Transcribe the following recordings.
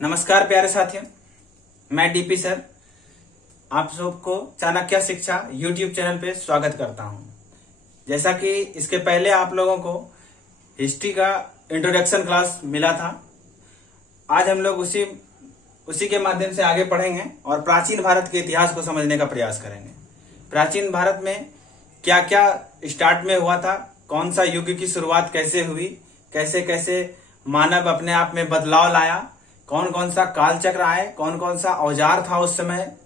नमस्कार प्यारे साथियों, मैं डीपी सर आप सबको चाणक्य शिक्षा यूट्यूब चैनल पे स्वागत करता हूं। जैसा कि इसके पहले आप लोगों को हिस्ट्री का इंट्रोडक्शन क्लास मिला था, आज हम लोग उसी के माध्यम से आगे पढ़ेंगे और प्राचीन भारत के इतिहास को समझने का प्रयास करेंगे। प्राचीन भारत में क्या क्या स्टार्ट में हुआ था, कौन सा युग की शुरुआत कैसे हुई, कैसे कैसे मानव अपने आप में बदलाव लाया, कौन कौन सा काल चक्र आए, कौन कौन सा औजार था उस समय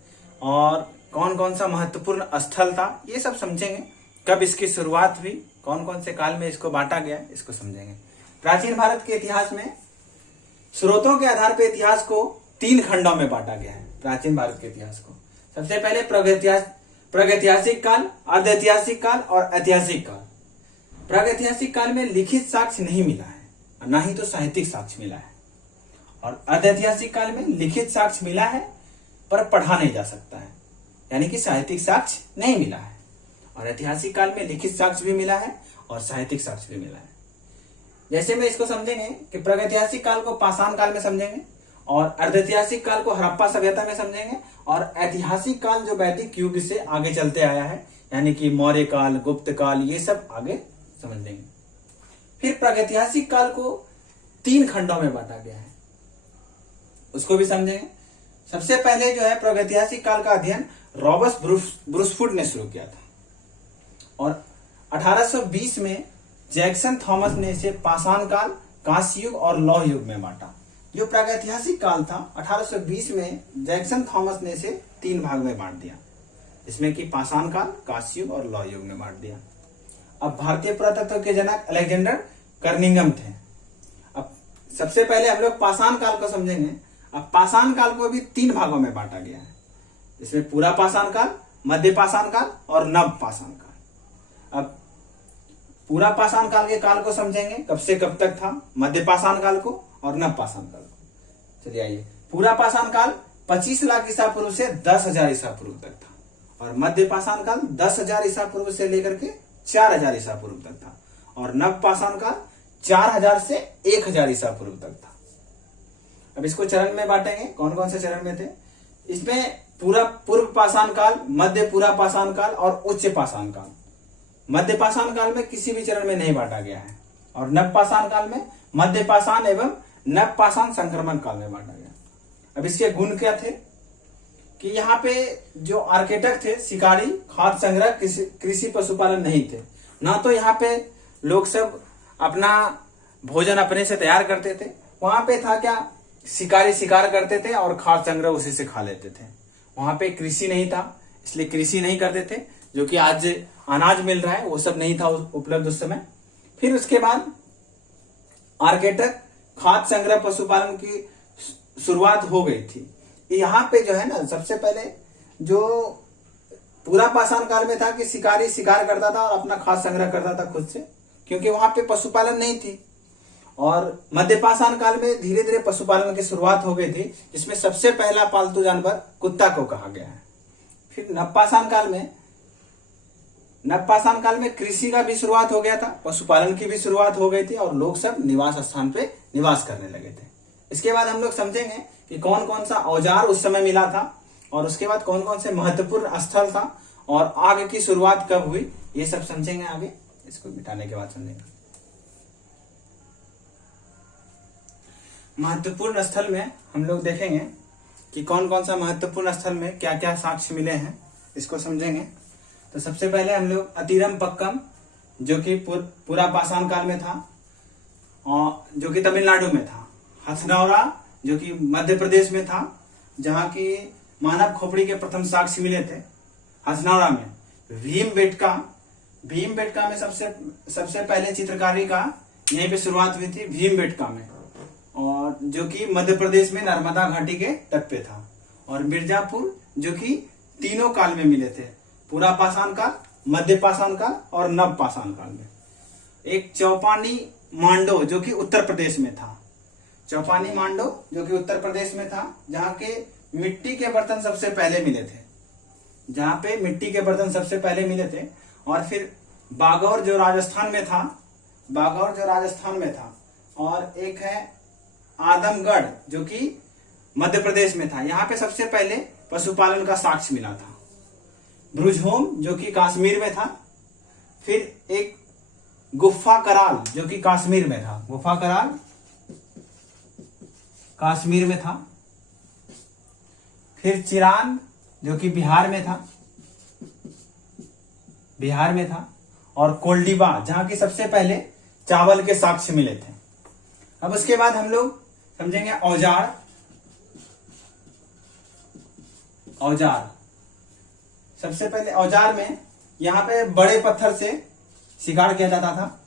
और कौन कौन सा महत्वपूर्ण स्थल था, ये सब समझेंगे। कब इसकी शुरुआत हुई, कौन कौन से काल में इसको बांटा गया, इसको समझेंगे। प्राचीन भारत के इतिहास में स्रोतों के आधार पर इतिहास को 3 खंडों में बांटा गया है। प्राचीन भारत के इतिहास को सबसे पहले प्रागैतिहासिक काल, अर्धऐतिहासिक काल और ऐतिहासिक काल। प्रागैतिहासिक काल में लिखित साक्ष्य नहीं मिला है, ना ही तो साहित्यिक साक्ष्य मिला है। और अर्धऐतिहासिक काल में लिखित साक्ष्य मिला है पर पढ़ा नहीं जा सकता है, यानी कि साहित्यिक साक्ष्य नहीं मिला है। और ऐतिहासिक काल में लिखित साक्ष्य भी मिला है और साहित्यिक साक्ष्य भी मिला है। जैसे में इसको समझेंगे कि प्रागैतिहासिक काल को पाषाण काल में समझेंगे और अर्धऐतिहासिक काल को हड़प्पा सभ्यता में समझेंगे और ऐतिहासिक काल जो वैदिक युग से आगे चलते आया है, यानी कि मौर्य काल, गुप्त काल, ये सब आगे समझ लेंगे। फिर प्रागैतिहासिक काल को 3 खंडों में बांटा गया है, उसको भी समझेंगे। सबसे पहले जो है प्रागैतिहासिक काल का अध्ययन रॉबर्ट ब्रूसफुट ने शुरू किया था और 1820 में जैक्सन थॉमस ने इसे पाषाण काल, कांस्य युग और लौह युग में बांटा। जो प्रागैतिहासिक काल था 1820 में जैक्सन थॉमस ने इसे 3 भाग में बांट दिया, इसमें कि पाषाण काल, कांस्य युग और लौह युग में बांट दिया। अब भारतीय पुरातत्व के जनक अलेक्जेंडर कर्निंगम थे। अब सबसे पहले हम लोग पाषाण काल को समझेंगे। अब पाषाण काल को भी 3 भागों में बांटा गया है, इसमें पूरा पाषाण काल, मध्य पाषाण काल और नव पाषाण काल। अब पूरा पाषाण काल के काल को समझेंगे, कब से कब तक था, मध्य पाषाण काल को और नव पाषाण काल को। चलिए आइए, पूरा पाषाण काल 25 लाख ईसा पूर्व से 10,000 ईसा पूर्व तक था और मध्य पाषाण काल 10,000 ईसा पूर्व से लेकर के 4,000 ईसा पूर्व तक था और नव पाषाण काल 4,000 से 1,000 ईसा पूर्व तक था। अब इसको चरण में बांटेंगे, कौन कौन से चरण में थे। इसमें पूरा पूर्व पाषाण काल, मध्य पूरा पाषाण काल और उच्च पाषाण काल। मध्य पाषाण काल में किसी भी चरण में नहीं बांटा गया है और नव पाषाण काल में मध्य पाषाण एवं नव पाषाण संक्रमण काल में बांटा गया। अब इसके गुण क्या थे कि यहाँ पे जो आर्किटेक्ट थे, शिकारी, खाद्य संग्रह, कृषि पशुपालन नहीं थे। ना तो यहाँ पे लोग सब अपना भोजन अपने से तैयार करते थे, वहां पे था क्या, शिकारी शिकार करते थे और खाद्य संग्रह उसी से खा लेते थे। वहां पे कृषि नहीं था, इसलिए कृषि नहीं करते थे। जो कि आज अनाज मिल रहा है वो सब नहीं था उपलब्ध उस समय। फिर उसके बाद आर्किटेक्ट, खाद्य संग्रह, पशुपालन की शुरुआत हो गई थी। यहाँ पे जो है ना, सबसे पहले जो पूरा पाषाण काल में था कि शिकारी शिकार करता था और अपना खाद्य संग्रह करता था खुद से, क्योंकि वहां पे पशुपालन नहीं थी। और मध्य पाषाण काल में धीरे धीरे पशुपालन की शुरुआत हो गई थी, जिसमें सबसे पहला पालतू जानवर कुत्ता को कहा गया है। फिर नवपाषाण काल में कृषि का भी शुरुआत हो गया था, पशुपालन की भी शुरुआत हो गई थी और लोग सब निवास स्थान पे निवास करने लगे थे। इसके बाद हम लोग समझेंगे कि कौन कौन सा औजार उस समय मिला था और उसके बाद कौन कौन से महत्वपूर्ण स्थल था और आग की शुरुआत कब हुई, ये सब समझेंगे आगे। इसको मिटाने के बाद समझेंगे। महत्वपूर्ण स्थल में हम लोग देखेंगे कि कौन कौन सा महत्वपूर्ण स्थल में क्या क्या साक्ष्य मिले हैं, इसको समझेंगे। तो सबसे पहले हम लोग अतिरम पक्कम, जो कि पूरा पाषाण काल में था और जो कि तमिलनाडु में था। हथनौरा, जो कि मध्य प्रदेश में था, जहां की मानव खोपड़ी के प्रथम साक्ष्य मिले थे हथनौरा में। भीमबेटका में सबसे पहले चित्रकारी का यहीं पे शुरुआत हुई थी, भीमबेटका में, और जो कि मध्य प्रदेश में नर्मदा घाटी के तट पे था। और मिर्जापुर, जो कि तीनों काल में मिले थे, पूरा पाषाण काल, मध्य पाषाण काल और नव पाषाण काल में। एक चौपानी मांडो, जो कि उत्तर प्रदेश में था। चौपानी मांडो जो कि उत्तर प्रदेश में था, जहाँ के मिट्टी के बर्तन सबसे पहले मिले थे, और फिर बागौर जो राजस्थान में था, और एक है आदमगढ़, जो कि मध्य प्रदेश में था। यहाँ पे सबसे पहले पशुपालन का साक्ष्य मिला था। भ्रुजहोम जो कि कश्मीर में था। फिर एक गुफा कराल जो कि कश्मीर में था। गुफा कराल कश्मीर में था। फिर चिरान जो कि बिहार में था। बिहार में था। और कोल्डिबा जहां की सबसे पहले चावल के साक्ष्य मिले थे। अब उसके बाद हम लोग समझेंगे औजार। औजार सबसे पहले औजार में यहां पे बड़े पत्थर से शिकार किया जाता था।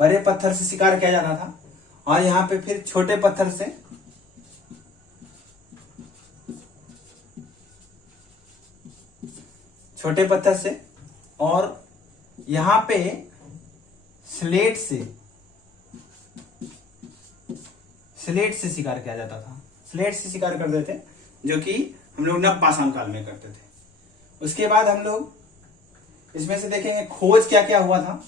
बड़े पत्थर से शिकार किया जाता था और यहां पे फिर छोटे पत्थर से और यहां पे स्लेट से शिकार किया जाता था। स्लेट से शिकार करते थे जो कि हम लोग नवपाषाण काल में करते थे। उसके बाद हम लोग इसमें से देखेंगे खोज क्या क्या हुआ था।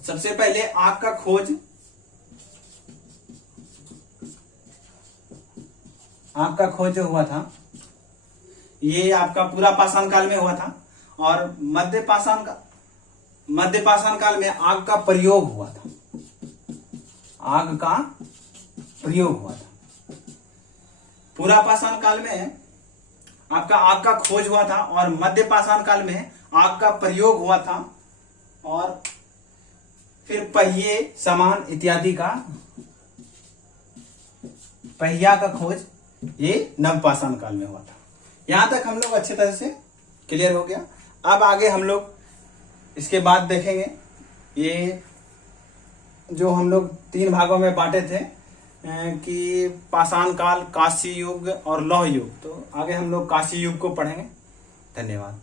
सबसे पहले आग का खोज। आग का खोज जो हुआ था ये आपका पूरा पाषाण काल में हुआ था। और मध्य पाषाण काल में आग का प्रयोग हुआ था। आग का प्रयोग हुआ था। पूरा पाषाण काल में आपका आग का खोज हुआ था और मध्य पाषाण काल में आग का प्रयोग हुआ था। और फिर पहिए सामान इत्यादि का पहिया का खोज ये नवपाषाण काल में हुआ था। यहां तक हम लोग अच्छे तरह से क्लियर हो गया। अब आगे हम लोग इसके बाद देखेंगे ये जो हम लोग 3 भागों में बांटे थे कि पाषाण काल, कांस्य युग और लौह युग। तो आगे हम लोग कांस्य युग को पढ़ेंगे। धन्यवाद।